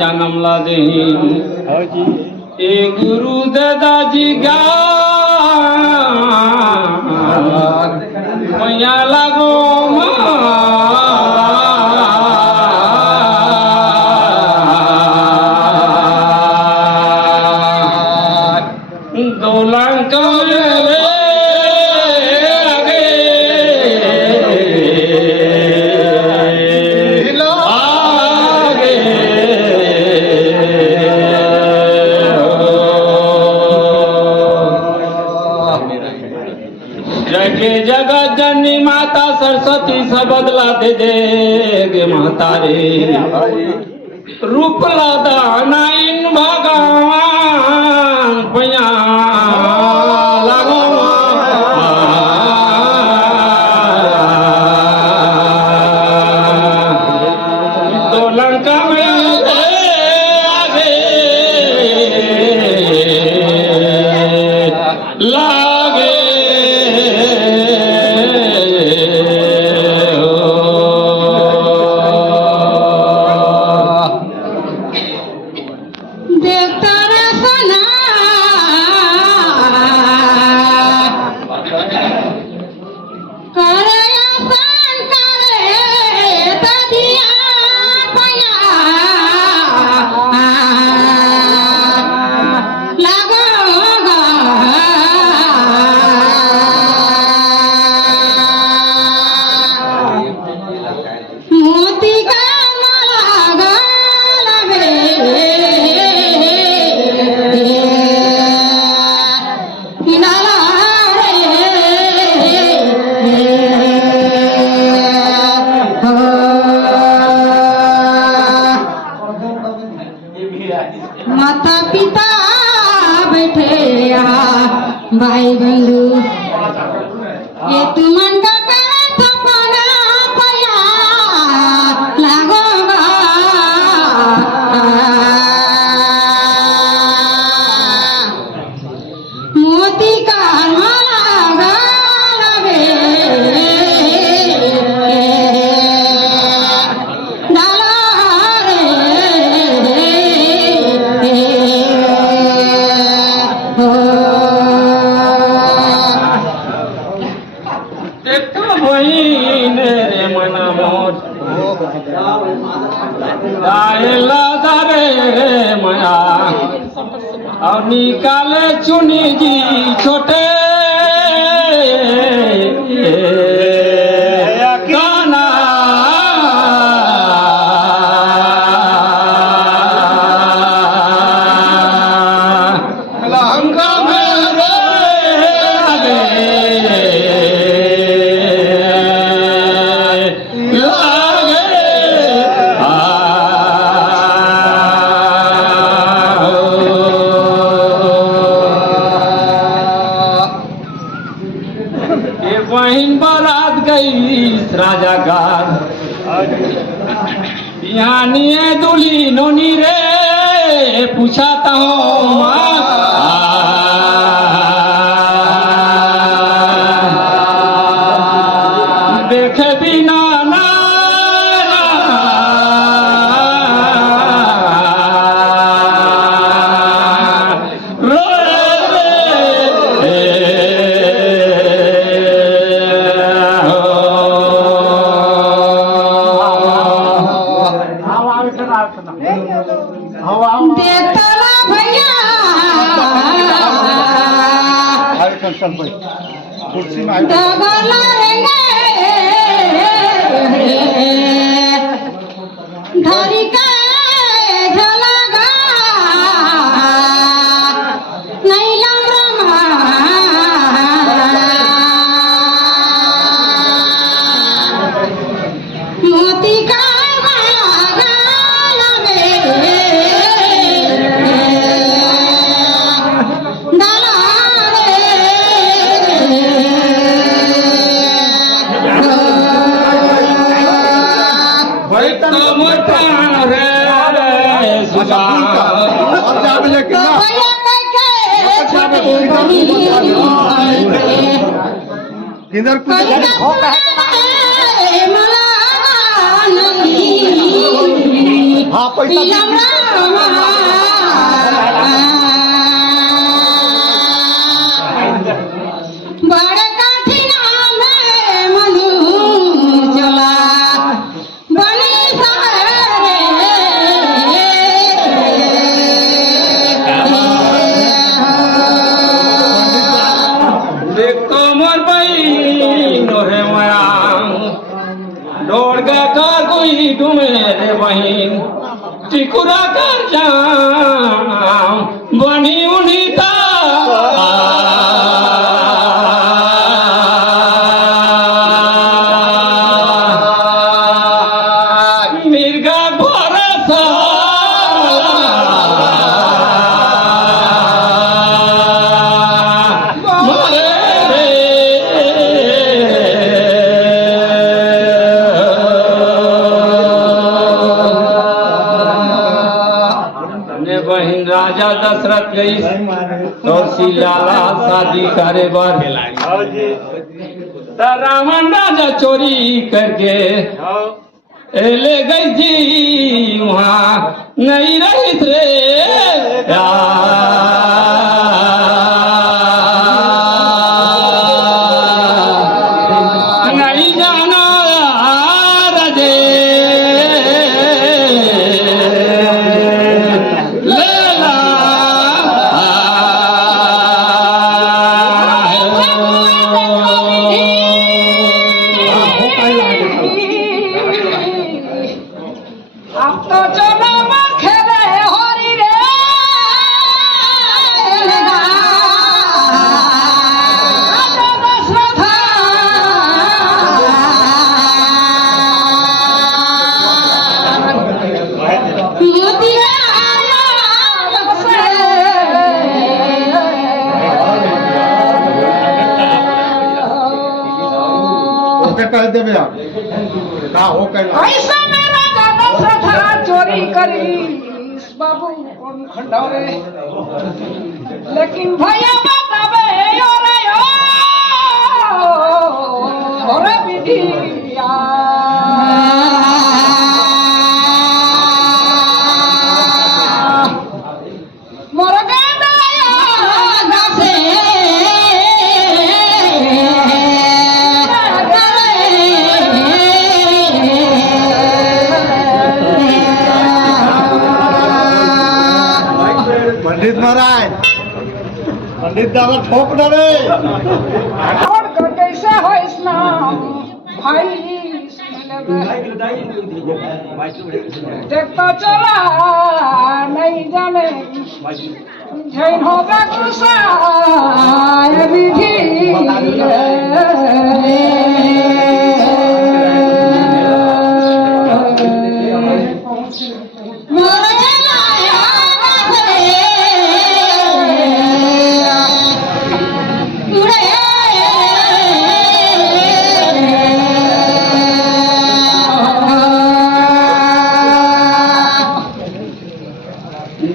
जन्मला देईन ए गुरु दादाजी गा मैया लागो दोलांक जगे जगत जननी माता सरस्वती सबदला दे देगे माता रे रूप लादा नाइन भगवान पया लागो तो लंका में आगे लागे माता पिता बैठे भाई बंधु ये तुमन का सपना पया लागोगा मोती का माला गावे मया और निकाले चुनी जी छोटे गाना लहंगा में वहीं बारात गई राजा का यहाँ निये दूल्ही नोनी रे पूछाता हूँ देखे बिना ना देतला भैया दगला धरी का झलगा नहीं लम्बा मोती का किधर कुछ हा पैसा इलम रामा बड़ कठिन में मनुष्यला बनी सहारे देखो मोर बहन रे माया दौड़ के कर कोई डूमे रे बहन टिकुरा कर जाम बनी उनीता मिर्गा भरोसा बहन राजा दशरथ गई कौशल्याला शादी करे बर त रावण राजा चोरी करके ले गई जी वहाँ नहीं रही रे नहीं जाना राजे अब तो चलो खेले हरी रे ओके कह देवे आप का हो कह ऐसा मेरा दादा सथा चोरी करी बाबू कौन खंडौरे लेकिन भैया बतावे रे विधिया मोर गांडाया गासे पंडित महाराज पंडित दादा ठोक ना रे और कैसे हो इस्लाम भाई देखता चला नहीं जाने जैन होगा गुस्सा विधि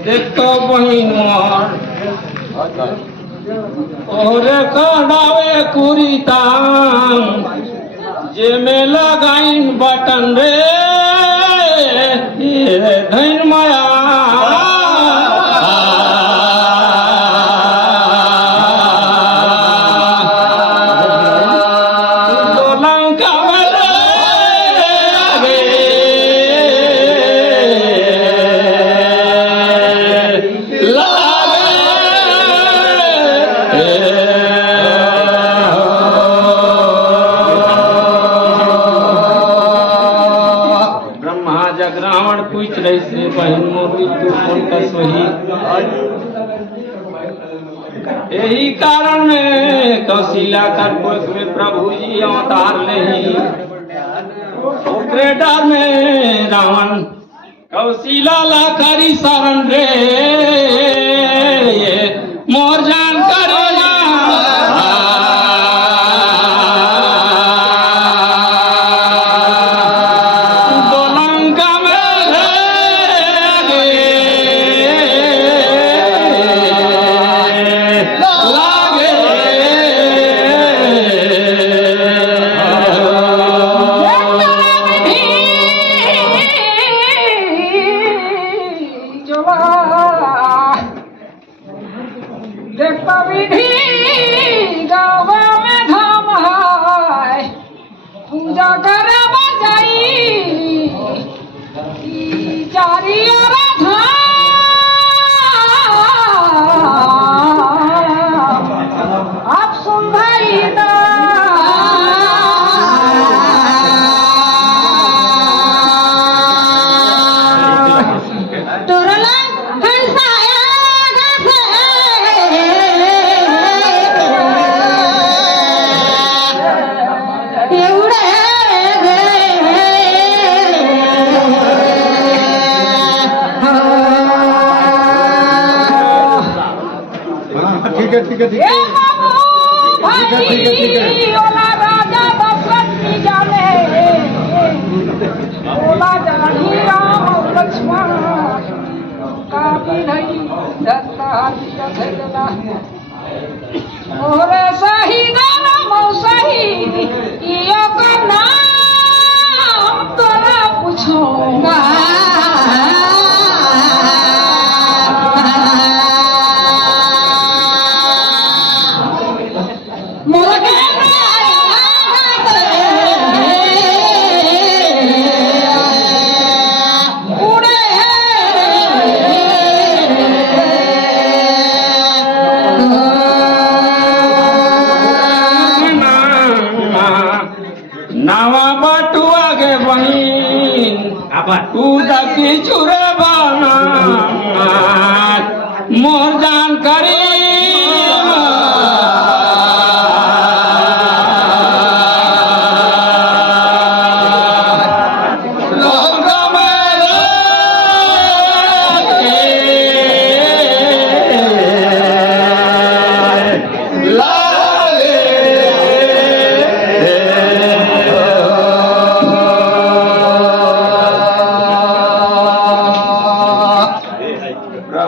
देखो बहन मोर ओरे कडावे कुरीताम जे में लगाइन बटन रे ये धन माया रावण पूछ रही से बहन मोरी तू कौन का सोही यही कारण में कौशिला कर में प्रभु जी अवतार नहीं ओकरे डर में रावण कौशिला ला करी शरण रे मोर जान करे विधि गाँव में धाम है पूजा करे बजाई चारी ओर आप सुन भाई ठीक है ठीक है ठीक है ओला राजा दशरथ की जाने ओला जानी राम लक्ष्मण काफी नहीं धरता दिया धरना और सही नाम सही यो का नाम तोरा पूछूंगा नावा बटुआ के बहिन पूजा की चुरबाना मोर जान करी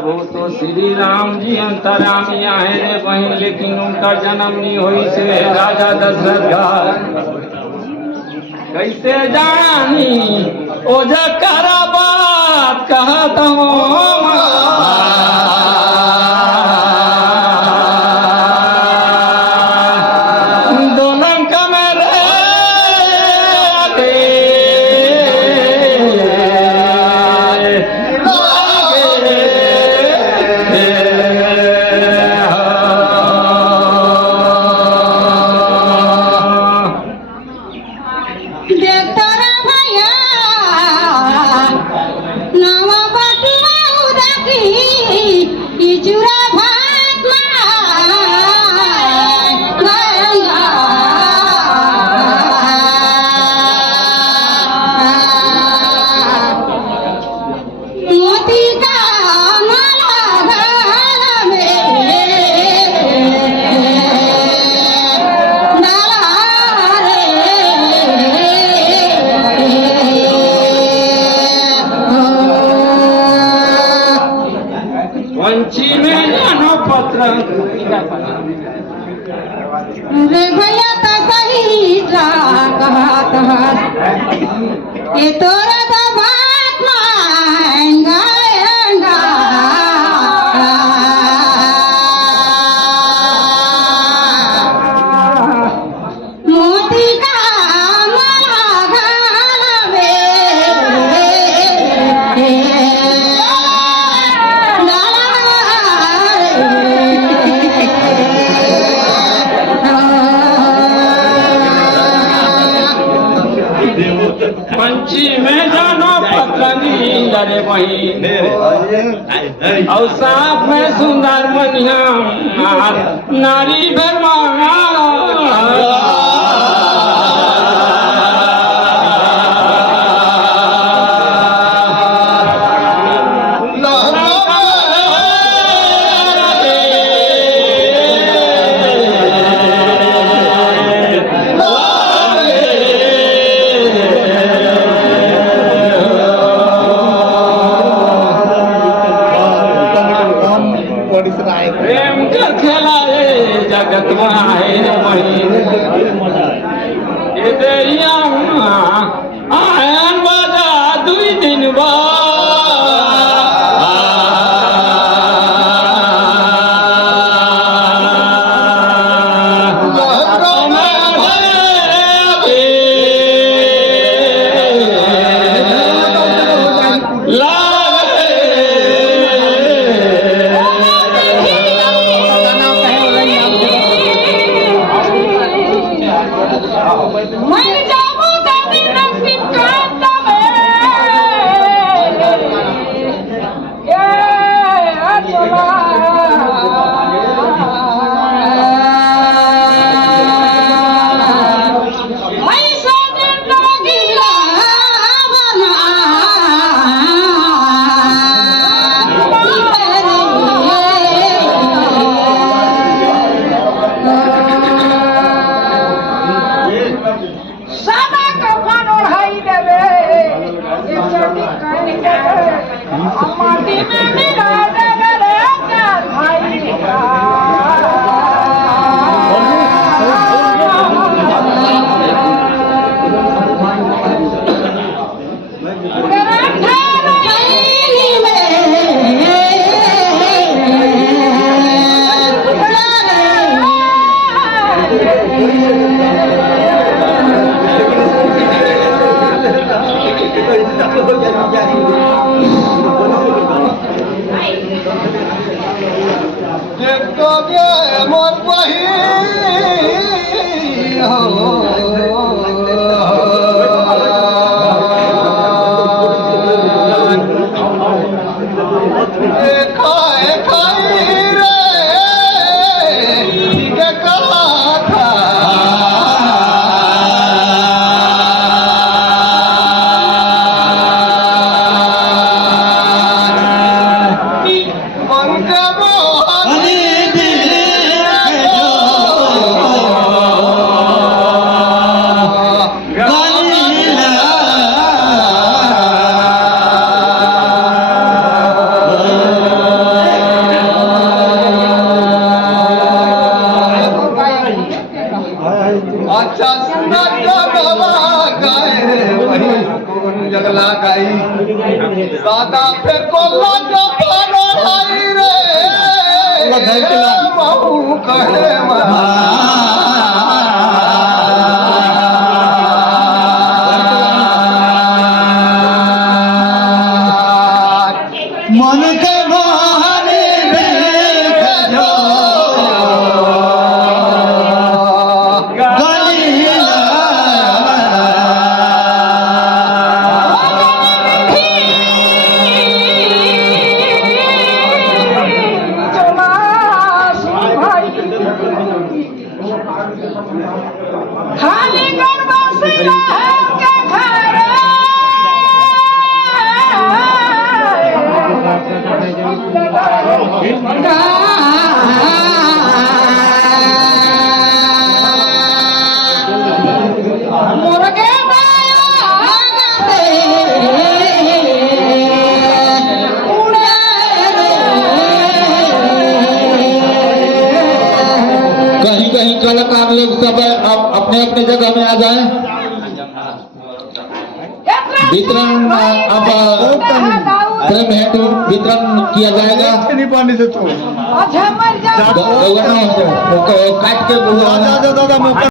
प्रभु तो श्री राम जी अंतरामी आहे रे बहन लेकिन उनका जन्म नहीं हुई से राजा दशरथ कैसे जानी ओ जकरा बात कहत दोनों कमरे पंची में जानो पत्र रे भैया तो सही कहत ये तोरा तो बात मांगा मोती का माला घावे पंची में जानो पतंगी डरे वही और साथ में सुंदर मनिया नारी भरमाना प्रेम कर खेला जगत में आहे रे बहिन मैं जाऊं तेरी नसीब का दमे ये अचला मैं सजन लगिला सादा कफन ओढ़ाई देवे ये चटी काई देवे माटी में मिला देवे रे चार भाई अच्छा सुना जगला गाए वही जगला गाई सादा फिर कोला जो पारो हाई रे महू कहे मन के मारे खाली गरबा से रहम के घरे मुर्गे माया कहीं कहीं कलाकार लोग सब अपने अपने जगह में आ जाएं। वितरण अब प्रेम हेतु वितरण किया जाएगा। नहीं पानी से तो अच्छा मर जा काट के दादा मौका